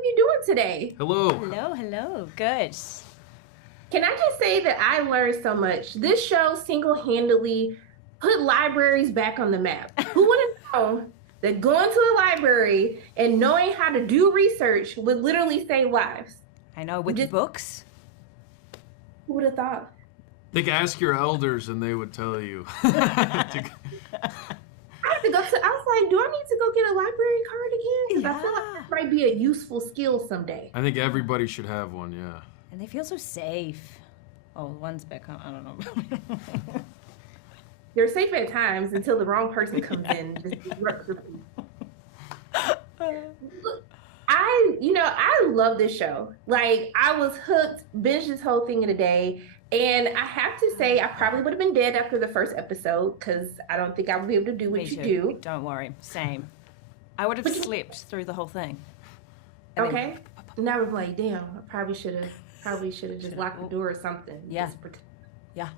of you doing today? Hello. Hello. Good. Can I just say that I learned so much? This show single-handedly put libraries back on the map. Who would have known that going to a library and knowing how to do research would literally save lives? I know, with books. Who would have thought? They could ask your elders and they would tell you. I had to go to, I was like, do I need to go get a library card again? Because I feel like that might be a useful skill someday. I think everybody should have one, yeah. And they feel so safe. Oh, one's back home. I don't know. They're safe at times until the wrong person comes in and just disrupts your peace. I love this show. Like, I was hooked, binged this whole thing in a day. And I have to say, I probably would have been dead after the first episode because I don't think I would be able to do what you do. Don't worry. Same. I would have slept through the whole thing. Okay. And I was like, damn, I probably should have just locked the door or something. Yeah. Yeah.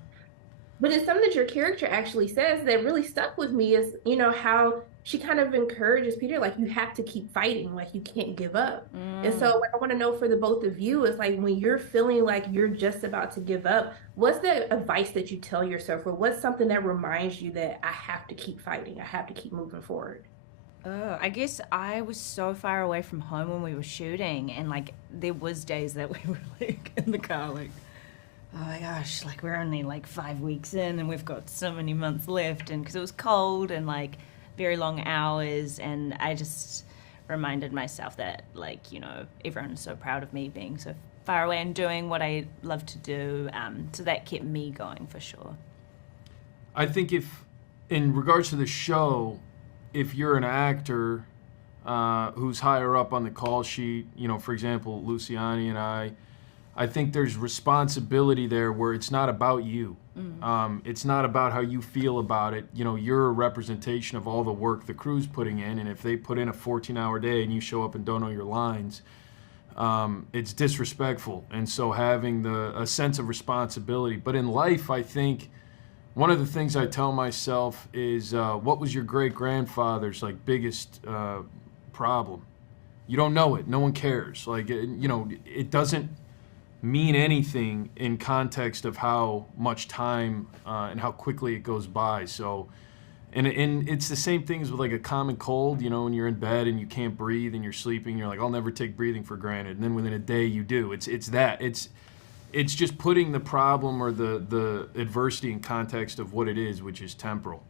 But it's something that your character actually says that really stuck with me is, how she kind of encourages Peter, like, you have to keep fighting, like, you can't give up. And so what I want to know for the both of you is, like, when you're feeling like you're just about to give up, what's the advice that you tell yourself, or what's something that reminds you that I have to keep fighting, I have to keep moving forward? I guess I was so far away from home when we were shooting, and, like, there was days that we were, like, in the car, like, oh my gosh, like, we're only, like, 5 weeks in, and we've got so many months left, and because it was cold and, like, very long hours, and I just reminded myself that, like, everyone's so proud of me being so far away and doing what I love to do, so that kept me going for sure. I think in regards to the show, if you're an actor who's higher up on the call sheet, for example, Luciane and I think there's responsibility there where it's not about you. It's not about how you feel about it. You're a representation of all the work the crew's putting in, and if they put in a 14-hour day and you show up and don't know your lines, it's disrespectful. And so having a sense of responsibility. But in life, I think one of the things I tell myself is, what was your great-grandfather's biggest problem? You don't know it. No one cares. It doesn't mean anything in context of how much time and how quickly it goes by. So, and it's the same thing as with, like, a common cold. When you're in bed and you can't breathe and you're sleeping, you're like, I'll never take breathing for granted. And then within a day you do. It's just putting the problem or the adversity in context of what it is, which is temporal.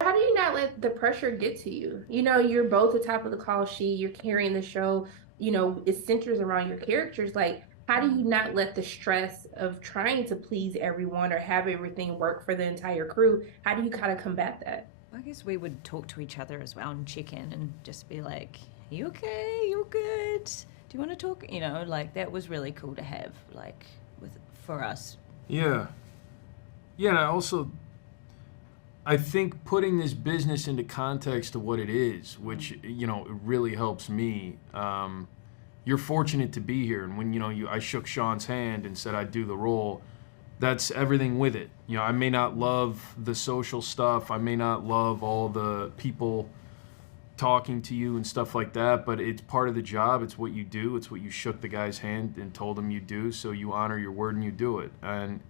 How do you not let the pressure get to you? You're both the top of the call sheet. You're carrying the show. It centers around your characters. Like, how do you not let the stress of trying to please everyone or have everything work for the entire crew? How do you kind of combat that? I guess we would talk to each other as well and check in and just be like, you okay? You're good? Do you want to talk? That was really cool to have, for us. Yeah. Yeah, and I think putting this business into context of what it is, which, it really helps me. You're fortunate to be here, and when I shook Sean's hand and said I'd do the role, that's everything with it. I may not love the social stuff, I may not love all the people talking to you and stuff like that, but it's part of the job. It's what you do. It's what you shook the guy's hand and told him you do, so you honor your word and you do it. And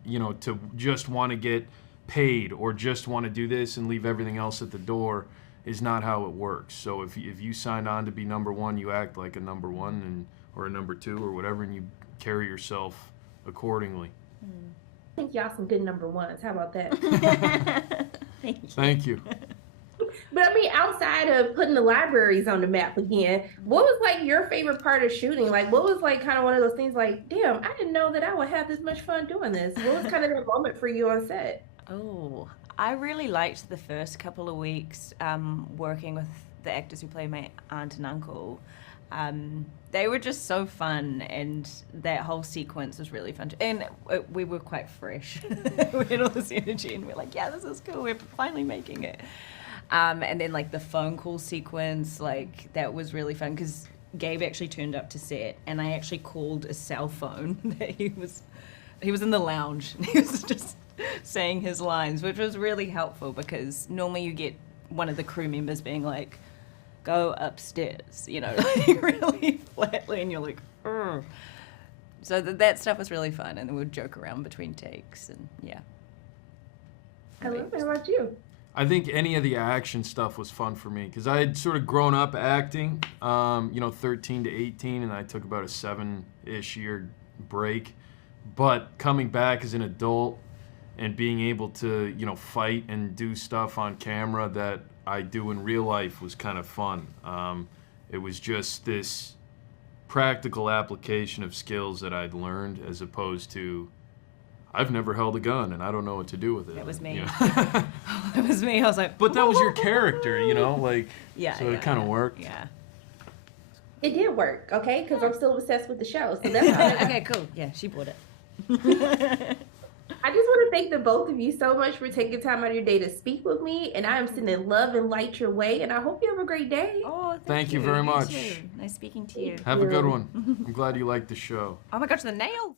to just want to get paid or just want to do this and leave everything else at the door is not how it works. So if you signed on to be number one, you act like a number one or a number two or whatever, and you carry yourself accordingly. I think y'all some good number ones. How about that? Thank you. But I mean, outside of putting the libraries on the map again, what was your favorite part of shooting? What was kind of one of those things damn, I didn't know that I would have this much fun doing this. What was kind of that moment for you on set? Oh, I really liked the first couple of weeks working with the actors who play my aunt and uncle. They were just so fun, and that whole sequence was really fun. And we were quite fresh. We had all this energy, and we're like, yeah, this is cool. We're finally making it. And then the phone call sequence, that was really fun because Gabe actually turned up to set, and I actually called a cell phone that he was in the lounge, and he was just saying his lines, which was really helpful because normally you get one of the crew members being like, go upstairs, really flatly, and you're like, ugh. So that stuff was really fun, and then we'd joke around between takes, and yeah. I love it. How about you? I think any of the action stuff was fun for me because I had sort of grown up acting, 13 to 18, and I took about a 7-ish year break. But coming back as an adult and being able to, fight and do stuff on camera that I do in real life was kind of fun. It was just this practical application of skills that I'd learned as opposed to I've never held a gun and I don't know what to do with it. That was me. Yeah. It was me. I was like, but that was your character, yeah, so it kind of worked. Yeah. It did work, okay? Because I'm still obsessed with the show. So that's Okay, cool. Yeah, she bought it. I just want to thank the both of you so much for taking time out of your day to speak with me. And I am sending love and light your way. And I hope you have a great day. Oh, thank you very much. You too. Nice speaking to you. Have a good one. I'm glad you liked the show. Oh my gosh, the nails.